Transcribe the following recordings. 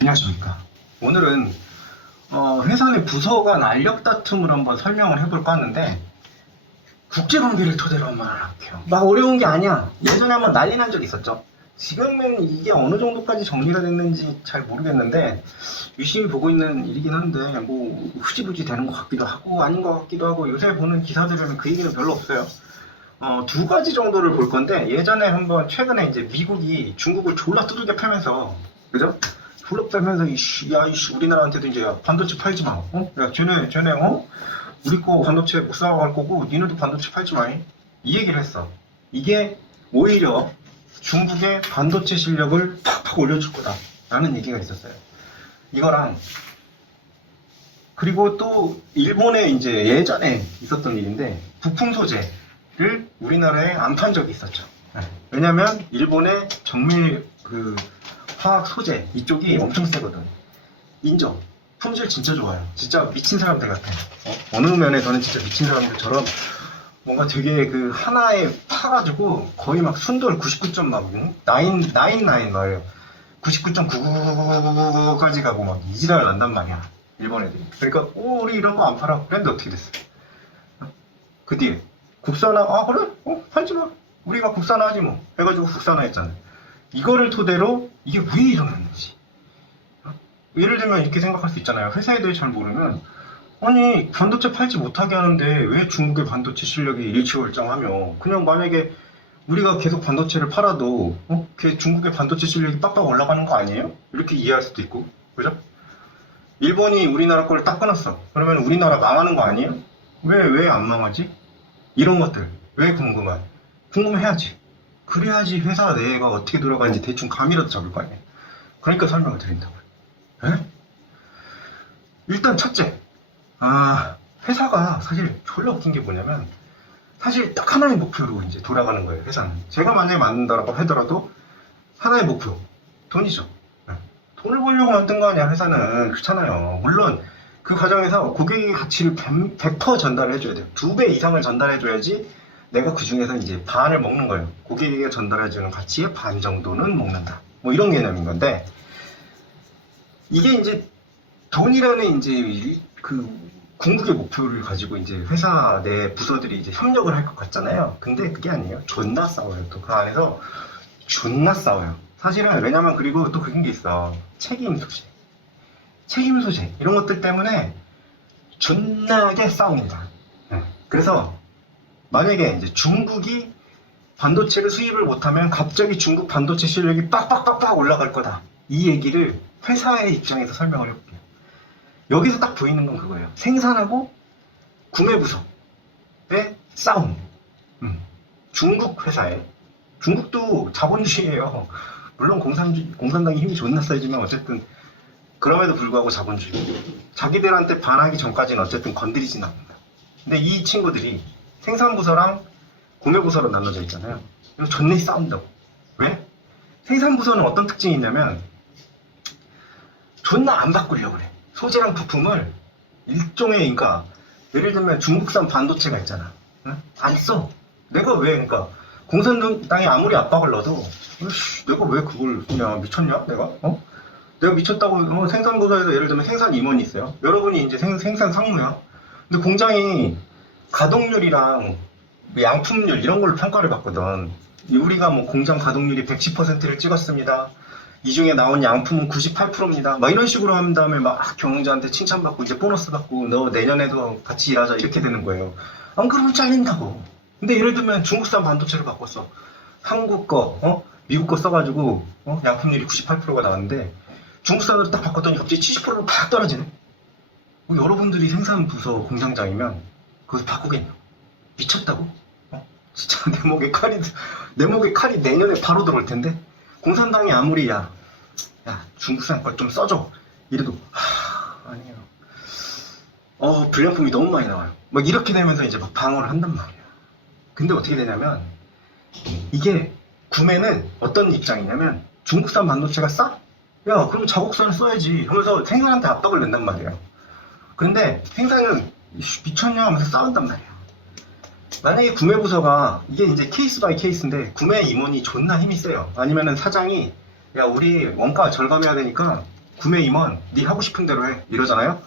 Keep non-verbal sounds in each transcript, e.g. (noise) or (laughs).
안녕하십니까. 오늘은 어, 회사 내 부서 간 알력 다툼을 한번 설명을 해볼까 하는데 국제관계를 토대로 한번 할게요. 막 어려운 게 아니야. 예전에 한번 난리 난 적이 있었죠. 지금은 이게 어느 정도까지 정리가 됐는지 잘 모르겠는데 유심히 보고 있는 일이긴 한데 뭐 후지부지 되는 것 같기도 하고 아닌 것 같기도 하고 요새 보는 기사들은 그 얘기는 별로 없어요. 어, 두 가지 정도를 볼 건데 예전에 한번 최근에 이제 미국이 중국을 졸라 두들겨 패면서 그죠? 패면서 이씨 야 이씨 우리나라한테도 이제 야, 반도체 팔지 마. 어? 야 쟤네 쟤네 어? 우리 거 반도체 못 사갈 거고 니네도 반도체 팔지 마. 이 얘기를 했어. 이게 오히려 중국의 반도체 실력을 팍팍 올려줄 거다 라는 얘기가 있었어요. 이거랑 그리고 또 일본에 이제 예전에 있었던 일인데 부품 소재를 우리나라에 안 판 적이 있었죠. 네. 왜냐면 일본의 정밀 그 화학 소재 이쪽이 엄청 세거든. 인정. 품질 진짜 좋아요. 진짜 미친 사람들 같아. 어? 느 면에서는 진짜 미친 사람들처럼 뭔가 되게 그 하나에 파가지고 거의 막 순돌 99점 막 응? 나인 나인 나인 말이에요. 99.99999까지 가고 막 이지랄 난단 말이야. 일본 애들이. 그러니까 오 우리 이런 거 안 팔아. 그랬는데 어떻게 됐어? 그 뒤에 국산화 아 그래? 어 팔지 마. 우리가 국산화 하지 뭐. 해가지고 국산화 했잖아. 이거를 토대로 이게 왜 일어났는지. 어? 예를 들면 이렇게 생각할 수 있잖아요. 회사에 대해 잘 모르면 아니 반도체 팔지 못하게 하는데 왜 중국의 반도체 실력이 일치월장하며 그냥 만약에 우리가 계속 반도체를 팔아도 어? 그 중국의 반도체 실력이 빡빡 올라가는 거 아니에요? 이렇게 이해할 수도 있고 그죠? 일본이 우리나라 걸딱 끊었어 그러면 우리나라 망하는 거 아니에요? 왜 왜 안 망하지? 이런 것들 왜 궁금해? 궁금해야지 그래야지 회사 내가 어떻게 돌아가는지 대충 감이라도 잡을 거 아니에요 그러니까 설명을 드린다고요 에? 일단 첫째 아, 회사가 사실 졸라 웃긴 게 뭐냐면, 사실 딱 하나의 목표로 이제 돌아가는 거예요, 회사는. 제가 만약에 만든다라고 하더라도, 하나의 목표, 돈이죠. 네. 돈을 벌려고 만든 거 아니야, 회사는. 그렇잖아요. 물론, 그 과정에서 고객의 가치를 100%, 100% 전달을 해줘야 돼요. 두 배 이상을 전달해줘야지, 내가 그 중에서 이제 반을 먹는 거예요. 고객에게 전달해주는 가치의 반 정도는 먹는다. 뭐 이런 개념인 건데, 이게 이제 돈이라는 이제 일- 그 궁극의 목표를 가지고 이제 회사 내 부서들이 이제 협력을 할 것 같잖아요. 근데 그게 아니에요. 존나 싸워요. 또 그 안에서 존나 싸워요. 사실은 왜냐면 그리고 또 그런 게 있어. 책임 소재, 책임 소재 이런 것들 때문에 존나게 싸웁니다. 네. 그래서 만약에 이제 중국이 반도체를 수입을 못하면 갑자기 중국 반도체 실력이 빡빡빡빡 올라갈 거다. 이 얘기를 회사의 입장에서 설명을 해볼게요. 여기서 딱 보이는 건 그거예요. 생산하고 구매 부서의 싸움. 음. 중국 회사에 중국도 자본주의예요. 물론 공산주 공산당이 힘이 존나 세지만 어쨌든 그럼에도 불구하고 자본주의. 자기들한테 반하기 전까지는 어쨌든 건드리진 않는다. 근데 이 친구들이 생산부서랑 구매부서로 나눠져 있잖아요. 그래서 존나 싸운다고. 왜? 생산부서는 어떤 특징이 있냐면 존나 안 바꾸려고 그래. 소재랑 부품을 일종의 그러니까 예를 들면 중국산 반도체가 있잖아. 응? 안 써. 내가 왜 그러니까 공산당이 아무리 압박을 넣어도 내가 왜 그걸 그냥 미쳤냐? 내가 어? 내가 미쳤다고 어, 생산부서에서 예를 들면 생산 임원이 있어요. 여러분이 이제 생, 생산 상무야. 근데 공장이 가동률이랑 뭐 양품률 이런 걸로 평가를 받거든. 이 우리가 뭐 공장 가동률이 110%를 찍었습니다. 이 중에 나온 양품은 98%입니다. 막 이런 식으로 한 다음에 막 경영자한테 칭찬받고 이제 보너스 받고 너 내년에도 같이 일하자 이렇게 되는 거예요. 안 그러면 잘린다고. 근데 예를 들면 중국산 반도체를 바꿨어. 한국 거, 어? 미국 거 써가지고 어? 양품률이 98%가 나왔는데 중국산으로 딱 바꿨더니 갑자기 70%로 팍 떨어지네. 어, 여러분들이 생산 부서 공장장이면 그거 바꾸겠냐? 미쳤다고? 어? 진짜 (laughs) 내 목에 칼이 내 목에 칼이 내년에 바로 들어올 텐데 공산당이 아무리 야, 야 중국산 걸 좀 써줘 이래도 하, 아니에요. 어 불량품이 너무 많이 나와요. 막 이렇게 되면서 이제 막 방어를 한단 말이에요. 근데 어떻게 되냐면 이게 구매는 어떤 입장이냐면 중국산 반도체가 싸? 야 그럼 자국산을 써야지 하면서 생산한테 압박을 낸단 말이에요. 근데 생산은 미쳤냐 하면서 싸운단 말이에요. 만약에 구매 부서가 이게 이제 케이스 바이 케이스인데 구매 임원이 존나 힘이 세요. 아니면은 사장이 야 우리 원가 절감해야 되니까 구매 임원 네 하고 싶은 대로 해 이러잖아요.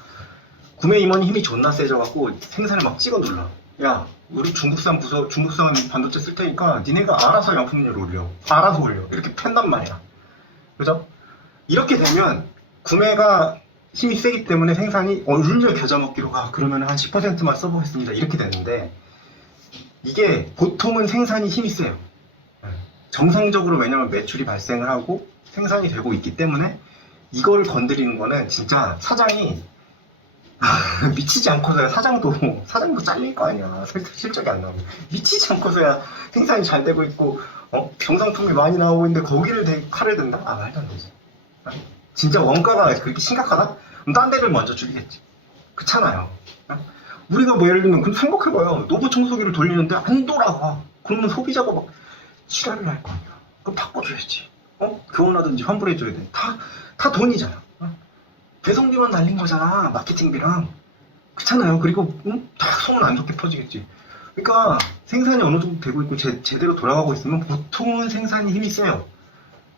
구매 임원이 힘이 존나 세져갖고 생산을 막 찍어 눌러. 야 우리 중국산 부서 중국산 반도체 쓸 테니까 니네가 알아서 양품률 올려. 알아서 올려. 이렇게 팬단 말이야. 그죠? 이렇게 되면 구매가 힘이 세기 때문에 생산이 어, 울려 겨자 먹기로 가. 그러면 한 10%만 써보겠습니다. 이렇게 되는데 이게 보통은 생산이 힘이 세요. 정상적으로 왜냐면 매출이 발생을 하고 생산이 되고 있기 때문에 이거를 건드리는 거는 진짜 사장이 (laughs) 미치지 않고서야 사장도 사장도 잘릴 거 아니야 실- 실적이 안 나오면 미치지 않고서야 생산이 잘 되고 있고 어? 경상품이 많이 나오고 있는데 거기를 대 칼을 든다? 아 말도 안 되지 아, 진짜 원가가 그렇게 심각하다? 그럼 딴 데를 먼저 줄이겠지 그렇잖아요 어? 우리가 뭐 예를 들면 그럼 생각해봐요 노브 청소기를 돌리는데 안 돌아가 그러면 소비자가 막 지랄을 할 거 아니야 그럼 바꿔줘야지 어? 교환하든지 환불해줘야 돼 다, 다 돈이잖아 어? 배송비만 날린 거잖아 마케팅비랑 그렇잖아요 그리고 응? 다 소문 안 좋게 퍼지겠지 그러니까 생산이 어느 정도 되고 있고 제, 제대로 돌아가고 있으면 보통은 생산이 힘이 세요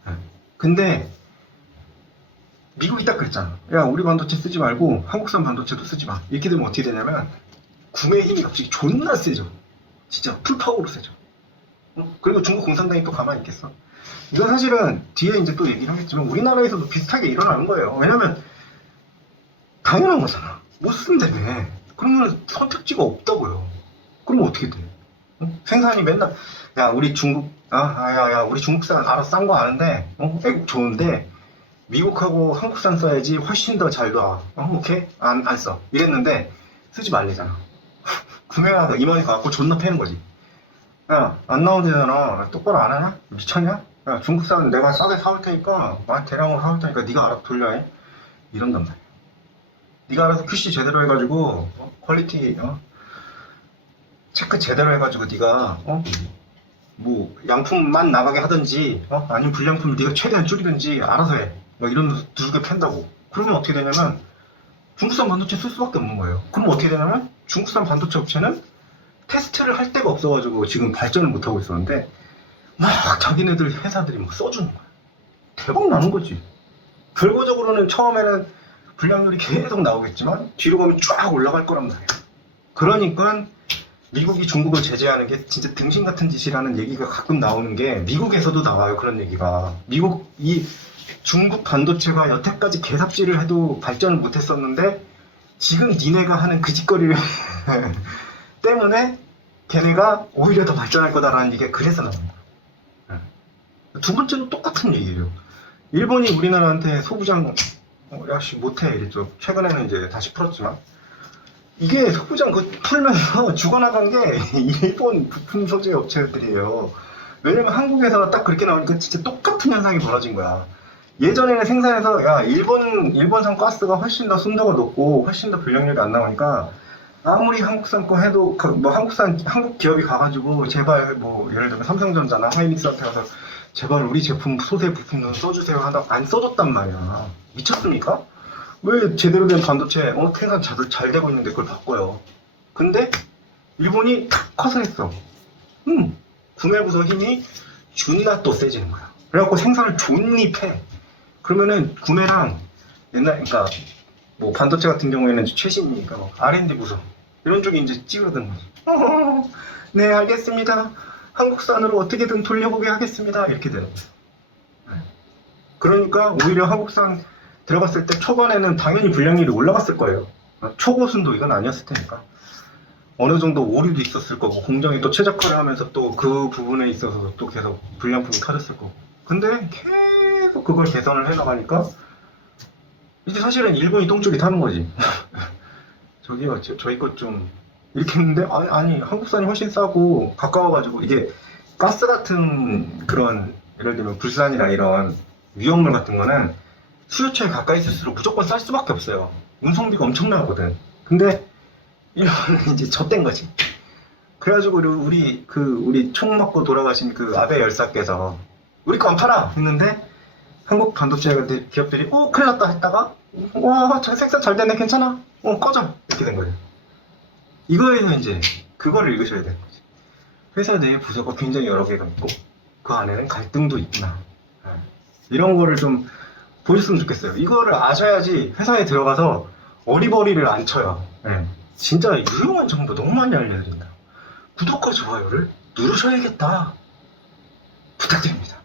예. 근데 미국이 딱 그랬잖아 야 우리 반도체 쓰지 말고 한국산 반도체도 쓰지 마 이렇게 되면 어떻게 되냐면 구매 힘이 갑자기 존나 세져 진짜 풀파워로 어? 그리고 중국 공산당이 또 가만히 있겠어 이건 사실은 뒤에 이제 또 얘기를 하겠지만 우리나라에서도 비슷하게 일어나는 거예요 왜냐면 당연한 거잖아. 못 쓴다며. 그러면 선택지가 없다고요. 그러면 어떻게 돼? 어? 생산이 맨날 야 우리 중국 아야야 우리 중국산 알아 싼 거 아는데 어? 좋은데 미국하고 한국산 써야지 훨씬 더 잘 나와. 어, 오케이 안 안 써. 이랬는데 쓰지 말래잖아. (laughs) 구매가 임원이 가갖고 존나 패는 거지. 야 안 나오잖아. 똑바로 안 하냐? 미쳤냐? 야 중국산 내가 싸게 사올 테니까 아, 대량으로 사올 테니까 네가 알아서 돌려 해. 이런단 말이야. 네가 알아서 QC 제대로 해가지고 어? 퀄리티 어? 체크 제대로 해가지고 네가 어? 뭐 양품만 나가게 하든지 어? 아니면 불량품 네가 최대한 줄이든지 알아서 해. 뭐 이러면서 두개 팬다고. 그러면 어떻게 되냐면 중국산 반도체 쓸 수밖에 없는 거예요. 그럼 어떻게 되냐면 중국산 반도체 업체는 테스트를 할 데가 없어가지고 지금 발전을 못 하고 있었는데 막 자기네들 회사들이 막 써주는 거야. 대박 나는 거지. 결과적으로는 처음에는 불량률이 계속 나오겠지만 뒤로 가면 쫙 올라갈 거란 말이야. 그러니까 미국이 중국을 제재하는 게 진짜 등신 같은 짓이라는 얘기가 가끔 나오는 게 미국에서도 나와요 그런 얘기가. 미국 이 중국 반도체가 여태까지 개삽질을 해도 발전을 못했었는데 지금 니네가 하는 그 짓거리를 (laughs) 때문에 걔네가 오히려 더 발전할 거다라는 얘기가 그래서 거야. 예. 두 번째도 똑같은 얘기예요. 일본이 우리나라한테 소부장 어, 야씨 못해 이랬죠. 최근에는 이제 다시 풀었지만 이게 소부장 그 풀면서 죽어나간 게 일본 부품 소재 업체들이에요. 왜냐면 한국에서 딱 그렇게 나오니까 진짜 똑같은 현상이 벌어진 거야. 예전에는 생산해서 야 일본 일본산 가스가 훨씬 더 순도가 높고 훨씬 더 불량률이 안 나오니까 아무리 한국산 거 해도 그 뭐 한국산 한국 기업이 가가지고 제발 뭐 예를 들면 삼성전자나 하이닉스한테 가서 제발 우리 제품 소재 부품 좀 써주세요 하다 안 써줬단 말이야 미쳤습니까? 왜 제대로 된 반도체 어 생산 잘, 잘 되고 있는데 그걸 바꿔요 근데 일본이 탁 커서 했어 음 구매 부서 힘이 존나 또 세지는 거야 그래갖고 생산을 패 그러면은 구매랑 옛날 그러니까 뭐 반도체 같은 경우에는 최신이니까 뭐 R&D 부서 이런 쪽이 이제 찌그러드는 거지 (laughs) 네 알겠습니다 한국산으로 어떻게든 돌려보게 하겠습니다. 이렇게 되는 거예요. 네. 그러니까 오히려 한국산 들어갔을 때 초반에는 당연히 불량률이 올라갔을 거예요. 어, 초고순도 이건 아니었을 테니까. 어느 정도 오류도 있었을 거고 공정이 또 최적화를 하면서 또 그 부분에 있어서 또 계속 불량품이 터졌을 거고. 근데 계속 그걸 개선을 해나가니까 이제 사실은 일본이 똥줄이 타는 거지. (laughs) 저기요, 저, 저희 것 좀 이렇게 했는데 아니, 아니 한국산이 훨씬 싸고 가까워가지고 이게 가스 같은 그런 예를 들면 불산이나 이런 위험물 같은 거는 수요처에 가까이 있을수록 무조건 쌀 수밖에 없어요. 운송비가 엄청나거든. 근데 이거는 (laughs) 이제 젖된 거지. 그래가지고 우리- 그 우리 총 맞고 돌아가신 그 아베 열사께서 우리 거 안 팔아 했는데 한국 반도체 기업들이 어 큰일 났다! 했다가 와저 생산 잘 되네. 괜찮아. 어 꺼져. 이렇게 된 거예요. 이거에서 이제 그거를 읽으셔야 되는 거지. 회사 내에 부서가 굉장히 여러 개가 있고 그 안에는 갈등도 있구나. 예. 이런 거를 좀 보셨으면 좋겠어요. 이거를 아셔야지 회사에 들어가서 어리버리를 안 쳐요. 예. 진짜 유용한 정보 너무 많이 알려드린다. 구독과 좋아요를 누르셔야겠다. 부탁드립니다.